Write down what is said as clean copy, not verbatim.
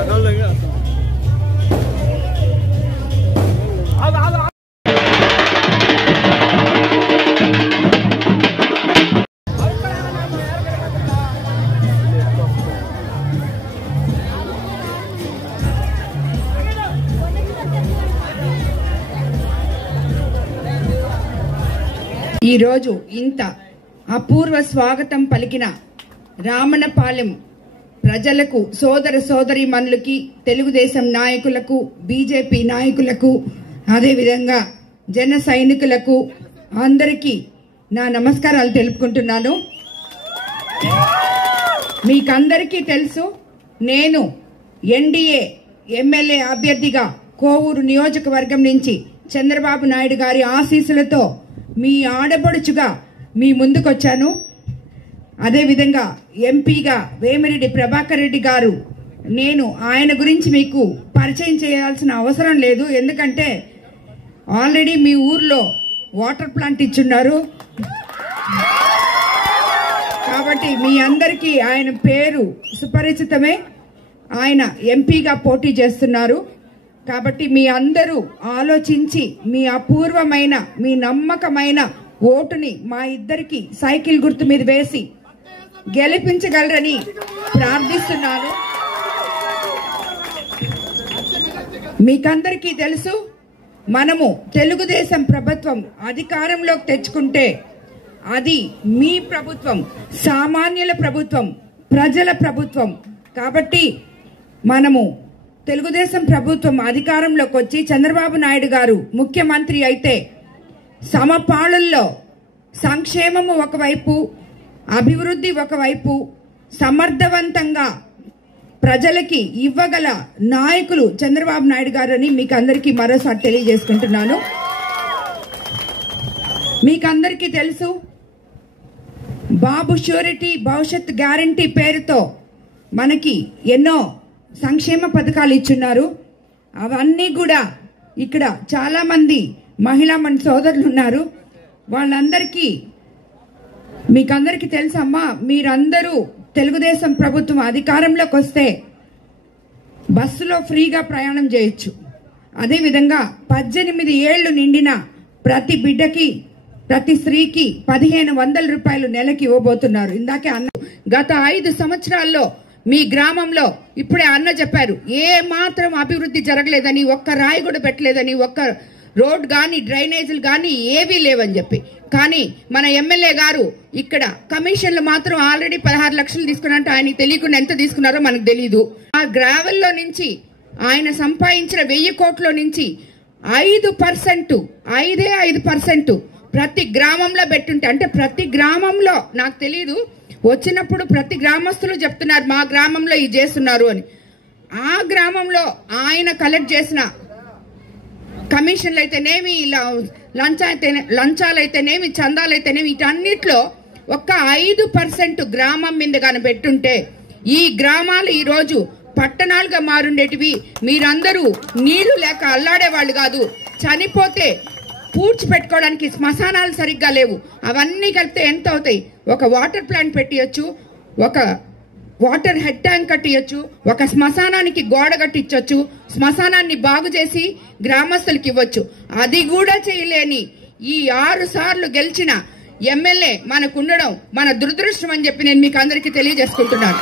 ఈ రోజు ఇంత అపూర్వ స్వాగతం పలికిన రామన్నపాలెం ప్రజలకు, సోదర సోదరీమణులకి, తెలుగుదేశం నాయకులకు, బీజేపీ నాయకులకు, అదేవిధంగా జన సైనికులకు అందరికీ నా నమస్కారాలు తెలుపుకుంటున్నాను. మీకందరికీ తెలుసు, నేను ఎన్డీఏ ఎమ్మెల్యే అభ్యర్థిగా కోవూరు నియోజకవర్గం నుంచి చంద్రబాబు నాయుడు గారి ఆశీస్సులతో మీ ఆడపడుచుగా మీ ముందుకొచ్చాను. అదేవిధంగా ఎంపీగా వేమిరెడ్డి ప్రభాకర్ రెడ్డి గారు, నేను ఆయన గురించి మీకు పరిచయం చేయాల్సిన అవసరం లేదు, ఎందుకంటే ఆల్రెడీ మీ ఊర్లో వాటర్ ప్లాంట్ ఇచ్చున్నారు కాబట్టి మీ అందరికీ ఆయన పేరు సుపరిచితమే. ఆయన ఎంపీగా పోటీ చేస్తున్నారు కాబట్టి మీ అందరూ ఆలోచించి మీ అపూర్వమైన, మీ నమ్మకమైన ఓటుని మా ఇద్దరికి సైకిల్ గుర్తు మీద వేసి గెలిపించగలరని ప్రార్థిస్తున్నాను. మీకందరికీ తెలుసు, మనము తెలుగుదేశం ప్రభుత్వం అధికారంలోకి తెచ్చుకుంటే అది మీ ప్రభుత్వం, సామాన్యుల ప్రభుత్వం, ప్రజల ప్రభుత్వం. కాబట్టి మనము తెలుగుదేశం ప్రభుత్వం అధికారంలోకి వచ్చి చంద్రబాబు నాయుడు గారు ముఖ్యమంత్రి అయితే సమపాళల్లో సంక్షేమము ఒకవైపు, అభివృద్ధి ఒకవైపు, సమర్థవంతంగా ప్రజలకి ఇవ్వగల నాయకులు చంద్రబాబు నాయుడు గారు అని మీకు అందరికీ మరోసారి తెలియజేసుకుంటున్నాను. మీకందరికీ తెలుసు, బాబు ష్యూరిటీ భవిష్యత్ గ్యారంటీ పేరుతో మనకి ఎన్నో సంక్షేమ పథకాలు ఇచ్చున్నారు. అవన్నీ కూడా ఇక్కడ చాలా మంది మహిళా మన సోదరులు ఉన్నారు. వాళ్ళందరికీ మీకందరికీ తెలుసమ్మా, మీరందరూ తెలుగుదేశం ప్రభుత్వం అధికారంలోకి వస్తే బస్సులో ఫ్రీగా ప్రయాణం చేయొచ్చు. అదేవిధంగా 18 ఏళ్లు నిండిన ప్రతి బిడ్డకి, ప్రతి స్త్రీకి 1500 రూపాయలు నెలకి ఇవ్వబోతున్నారు. ఇందాకే అన్న, గత 5 సంవత్సరాల్లో మీ గ్రామంలో ఇప్పుడే అన్న చెప్పారు, ఏ మాత్రం అభివృద్ధి జరగలేదని, ఒక్క రాయి కూడా పెట్టలేదని, ఒక్క రోడ్ గాని డ్రైనేజీలు గాని ఏవీ లేవని చెప్పి. కానీ మన ఎమ్మెల్యే గారు ఇక్కడ కమిషన్లు మాత్రం ఆల్రెడీ 16 లక్షలు తీసుకున్నట్టు ఆయనకి తెలియకుండా ఎంత తీసుకున్నారో మనకు తెలియదు. ఆ గ్రావెల్లో నుంచి ఆయన సంపాదించిన 1000 కోట్ల నుంచి 5% ప్రతి గ్రామంలో పెట్టుంటే, అంటే ప్రతి గ్రామంలో నాకు తెలీదు, వచ్చినప్పుడు ప్రతి గ్రామస్తులు చెప్తున్నారు మా గ్రామంలో ఇది చేస్తున్నారు అని. ఆ గ్రామంలో ఆయన కలెక్ట్ చేసిన కమిషన్లు అయితేనేమి, లంచాలైతేనేమి, చందాలైతేనేమి, వీటన్నిటిలో ఒక్క 5% గ్రామం మీద కానీ పెట్టుంటే ఈ గ్రామాలు ఈ రోజు పట్టణాలుగా మారుండేటివి. మీరందరూ నీళ్లు లేక అల్లాడేవాళ్ళు కాదు, చనిపోతే పూడ్చిపెట్టుకోవడానికి శ్మశానాలు సరిగ్గా లేవు. అవన్నీ కలిపితే ఎంత అవుతాయి? ఒక వాటర్ ప్లాంట్ పెట్టియొచ్చు, ఒక వాటర్ హెడ్ ట్యాంక్ కట్టియొచ్చు, ఒక శ్మశానానికి గోడ కట్టించొచ్చు, శ్మశానాన్ని బాగు చేసి గ్రామస్తులకి ఇవ్వచ్చు. అది కూడా చేయలేని ఈ 6 సార్లు గెలిచిన ఎమ్మెల్యే మనకుండడం మన దురదృష్టం అని చెప్పి నేను మీకు అందరికీ తెలియజేసుకుంటున్నాను.